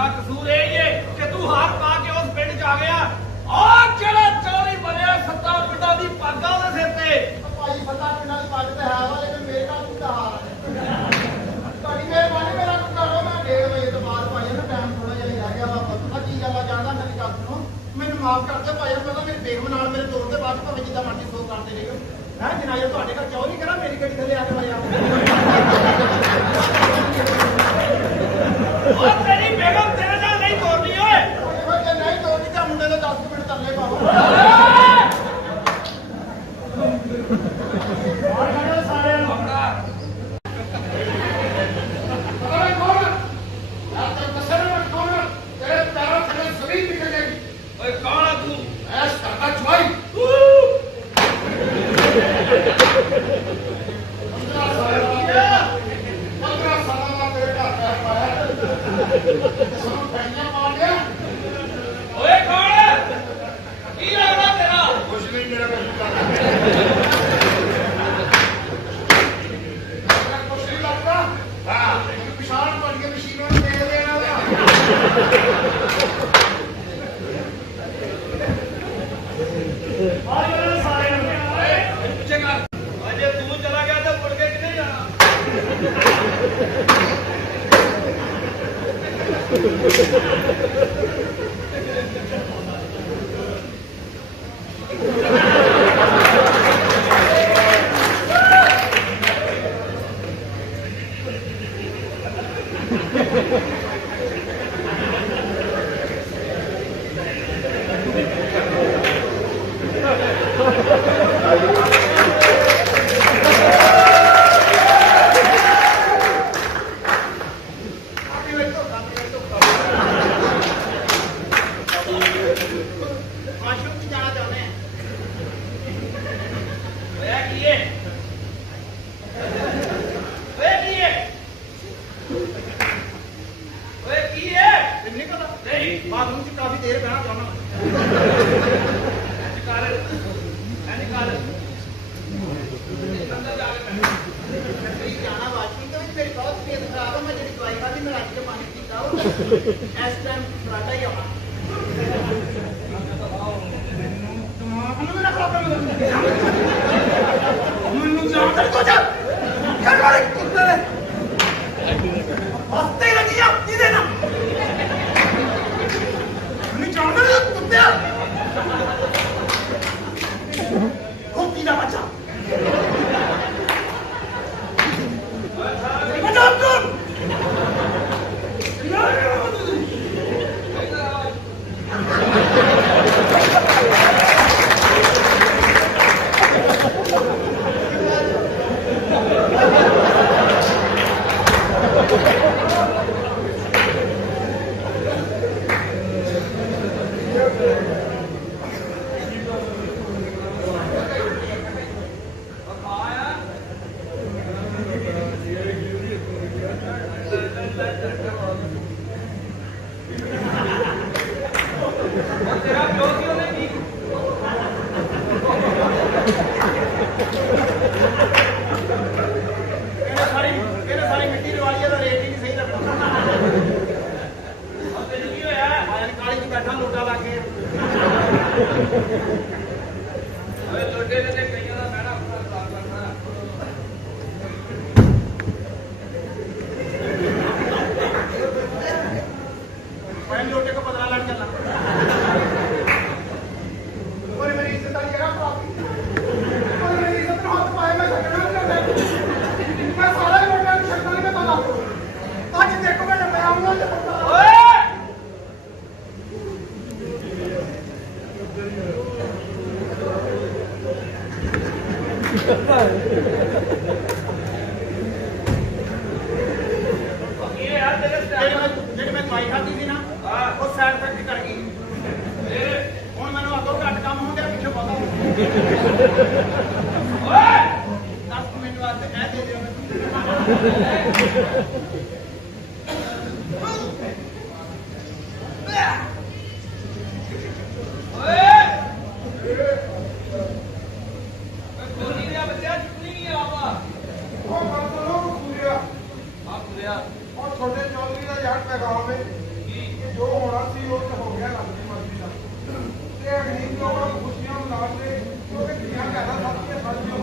तेरा कसूर यही है कि तू हार पा के उस पिंड च आ गया और जेड़ा 40 बने 7 पिंडा दी पग आ उहदे सिर ते भाई 7 पिंडा दी पग ते है वा लेकिन मेरे का कुत्ता हार ਤੁਹਾਡੀ ਮਿਹਰਬਾਨੀ ਮੇਰਾ ਕੁੱਤਾ ਰੋ मैं 1:30 ਵਜੇ ਤੋਂ ਬਾਅਦ ਭਾਈ ਨਾ ਟਾਈਮ ਥੋੜਾ ਜਿਹਾ ਰਹਿ ਗਿਆ ਵਾ ਪਤਾ ਕੀ ਗੱਲ ਆ ਜਾਂਦਾ ਮੇਰੀ ਗੱਲ ਸੁਣੋ ਮੈਨੂੰ ਮਾਫ ਕਰ ਦਿਓ ਭਾਈ ਮੈਂ ਤਾਂ ਮੇਰੀ ਬੇਗਮ ਨਾਲ ਮੇਰੇ ਦੋਸਤ ਦੇ ਬਾਅਦ ਭਾਵੇਂ ਜਿੱਦਾਂ ਮਰਜ਼ੀ ਸੋ ਕਰਦੇ ਰਹੋ ਹੈ ਜਨਾਜ਼ਾ ਤੁਹਾਡੇ ਘਰ ਕਿਉਂ ਨਹੀਂ ਕਰਾਂ ਮੇਰੀ ਗੱਡੀ ਥੱਲੇ ਆ ਕੇ ਭਾਈ ਆਪ और तेरी बेगम तेरे नाल नहीं तोड़नी ओए ਜੇ ਨਹੀਂ ਤੋੜਨੀ ਤਾਂ ਮੁੰਡੇ ਦੇ 10 ਮਿੰਟ ਤਰਲੇ ਪਾਓ और कहना सारे अपना अरे कौन यार तो कसर मत कौन तेरे पैरों थले शरीर निकल जाएगी ओए कौन है तू ऐस करता छुआई 15 साल ਦਾ ਤੇਰੇ ਘਰ ਪੈ ਪਾਇਆ ਸਾਨੂੰ ਫੈਂੀਆਂ ਮਾਰ ਗਿਆ ओए कौन है की लगदा तेरा ਕੁਛ ਨਹੀਂ ਮੇਰਾ ਕੁਛ ਕਰਦਾ ਕੁਛ ਨਹੀਂ ਲੱਗਦਾ ਹਾਂ ਪਿਛਾੜ ਪੜ ਕੇ ਮਸ਼ੀਨਾਂ ਨੂੰ ਦੇ ਦੇਣਾ ਵਾ और ये सारे ओए पीछे कर अजे तू चला गया तो मुड़ के किने जाना आश्रम में जाना चाहते हैं ओए की है ओए की है ओए की है नहीं पता नहीं बाथरूम से काफी देर बहना चाहना निकाल निकाल अंदर जाके बैठ जाना वाशरूम तो मेरी बहुत तबीयत खराब है मैं जी दवाई खाधी मैं रात के पानी पीता हूँ इस टाइम फराटा ही आवा ਮੈਨੂੰ ਜਾਣਦਾ ਤੋ ਜਾ ਕਰ ਵਾਲੇ ਕੁੱਤੇ ਹੱਥੇ ਲੱਗੀ ਆ ਇਹਦੇ ਨਾਲ ਮੈਨੂੰ ਜਾਣਦਾ ਨਹੀਂ ਕੁੱਤਿਆ ਕੁੱਤੀ ਦਾ ਬੱਚਾ ਮੈਂ ਜਾਣਦਾ तेरा प्यो क्यों नहीं ਇਹਨੇ ਸਾਰੀ ਮਿੱਟੀ ਲਵਾਈ ਇਹਦਾ ਰੇਟ ਹੀ ਨਹੀਂ ਸਹੀ ਲੱਗਦਾ और तेरी की होया ਆਇਆ ਕਾਲੀ ਚ ਬੈਠਾ ਲੋਟਾ ਲਾ ਕੇ ओए लोटे ने ते कईयां दा मैडा अपना साफ करना मैं लोटे को बदला लाने चलना और मेरी इज्जत वाली जगह खराब और मेरी इज्जत में हाथ पाए मैं झगड़ा नहीं करता मैं सारा लोटा की शक्ल में बता दूं आज देखो मैं आऊंगा जब ओए ये यार तेरे ਜਿਹੜੀ ਮੈਂ ਦਵਾਈ ਖਾਧੀ ਸੀ ਨਾ ਉਹ ਸਾਈਡ ਇਫੈਕਟ ਕਰ ਗਈ ਹੁਣ ਮੈਨੂੰ ਅੱਗੋਂ ਘੱਟ ਕੰਮ ਹੋ ਗਿਆ ਪਿੱਛੇ ਪਤਾ ओए 10 ਮਿੰਟ ਬਾਅਦ ਇਹ ਦੇ ਦਿਓ ओए गोली ने बच्चा चुपनी नहीं आवा ਉਹ ਮਰਦ ਨੂੰ ਪੂਰਿਆ आप लिया और छोटे चौधरी का यार पैगाम में की ਜੋ ਹੋਣਾ ਸੀ ਉਹ ਤਾਂ ਹੋ ਗਿਆ ਰੱਬ ਦੀ ਮਰਜ਼ੀ ਦਾ ਤੇ ਅਗਲੀ ਜੋ ਖੁਸ਼ੀਆਂ ਮਨਾਉਂਦੇ ਕਿਉਂਕਿ ਧੀਆਂ ਜ਼ਿਆਦਾ ਸੱਚੀਆਂ ਸੱਚੀਆਂ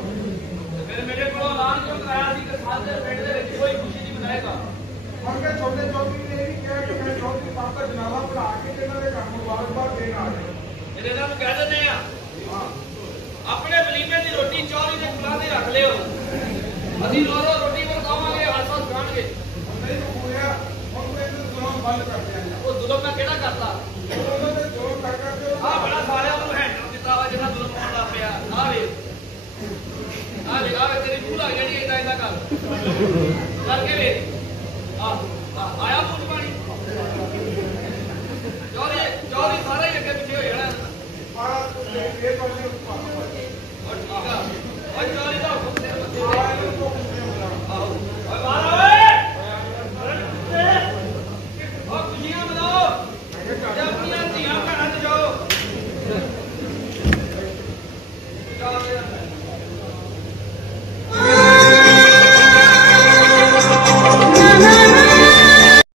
ਫਿਰ ਮੇਰੇ ਕੋਲੋਂ ਐਲਾਨ ਕਿਉਂ ਕਰਾਇਆ ਸੀ ਕਿ ਸਾਡੇ ਪਿੰਡ ਦੇ ਵਿੱਚ ਕੋਈ ਖੁਸ਼ੀ ਨਹੀਂ ਮਨਾਏਗਾ? ਹੁਣ ਕੇ ਛੋਟੇ ਚੌਧਰੀ ਨੇ ਇਹ ਵੀ ਕਿਹਾ ਕਿ ਮੈਂ ਚੌਧਰੀ ਸਾਹਿਬ ਦਾ ਜਨਾਜ਼ਾ ਪੜਾ ਕੇ ਤੇ ਇਹਨਾਂ ਦੇ ਘਰ ਮੁਬਾਰਕਬਾਦ ਦੇਣ ਆ ਜਾਏ। ਇਹਦੇ ਨਾਲ ਕਹਿ ਦਿੰਦੇ ਆ ਹਾਂ ਆਪਣੇ ਵਲੀਮੇ ਦੀ ਰੋਟੀ ਚੌਧਰੀ ਦੇ ਕੁਲਾਂ ਦੀ ਰੱਖ ਲਿਓ, ਅਸੀਂ ਰੋਜ਼ ਰੋਟੀ ਵਰਤਾਵਾਂਗੇ, ਆਸਾਂ ਖਾਣਗੇ। ਨਹੀਂ ਹੋਇਆ ਹੁਣ ਇਹਨੂੰ ਜ਼ੁਲਮ ਬੰਦ ਕਰ ਦਿਆ। ਉਹ ਜ਼ੁਲਮ ਮੈਂ ਕਿਹੜਾ ਕਰਤਾ? ਉਹਨਾਂ ਦੇ ਜ਼ੁਲਮ ਕਰ ਕਰਕੇ ਆਹ ਬੜਾ ਸਾਰਿਆਂ ਨੂੰ ਹੈਂਡਲ ਦਿੱਤਾ ਵਾ ਜਿਹੜਾ ਜ਼ੁਲਮ ਹੋਣ ਲੱਗ ਪਿਆ। ਆਹ ਵੇ ਤੇਰੀ ਭੂਲ ਆ ਜਿਹੜੀ ਏਦਾਂ ਕਰ ਕਰਕੇ ਵੇ ਆਇਆ